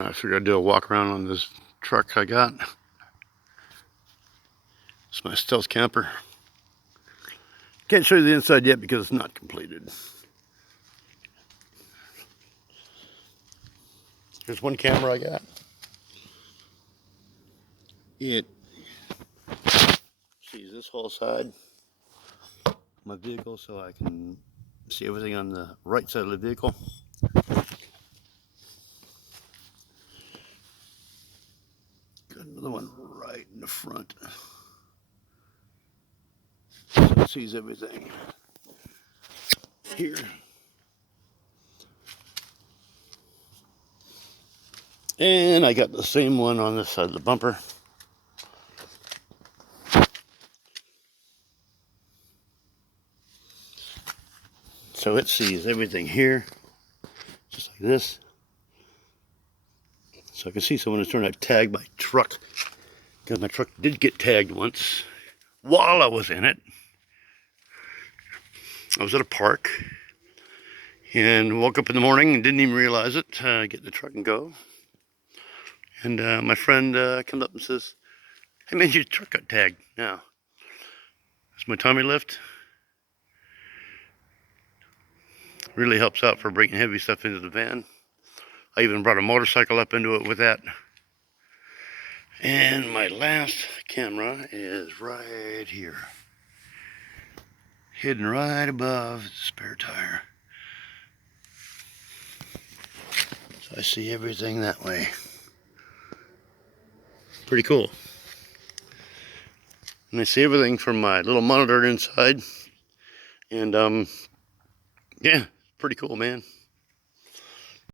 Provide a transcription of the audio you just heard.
I figured I'd do a walk around on this truck I got. It's my stealth camper. Can't show you the inside yet because it's not completed. Here's one camera I got. It sees this whole side of my vehicle, so I can see everything on the right side of the vehicle. Got another one right in the front. So it sees everything here. And I got the same one on this side of the bumper. So it sees everything here, just like this. So I can see someone is trying to tag my truck, because my truck did get tagged once while I was in it. I was at a park and woke up in the morning and didn't even realize it. Get in the truck and go. And my friend comes up and says, "Hey man, your truck got tagged." Now, it's my Tommy lift. Really helps out for bringing heavy stuff into the van. I even brought a motorcycle up into it with that. And my last camera is right here, hidden right above the spare tire. So I see everything that way. Pretty cool. And I see everything from my little monitor inside. And yeah, pretty cool, man.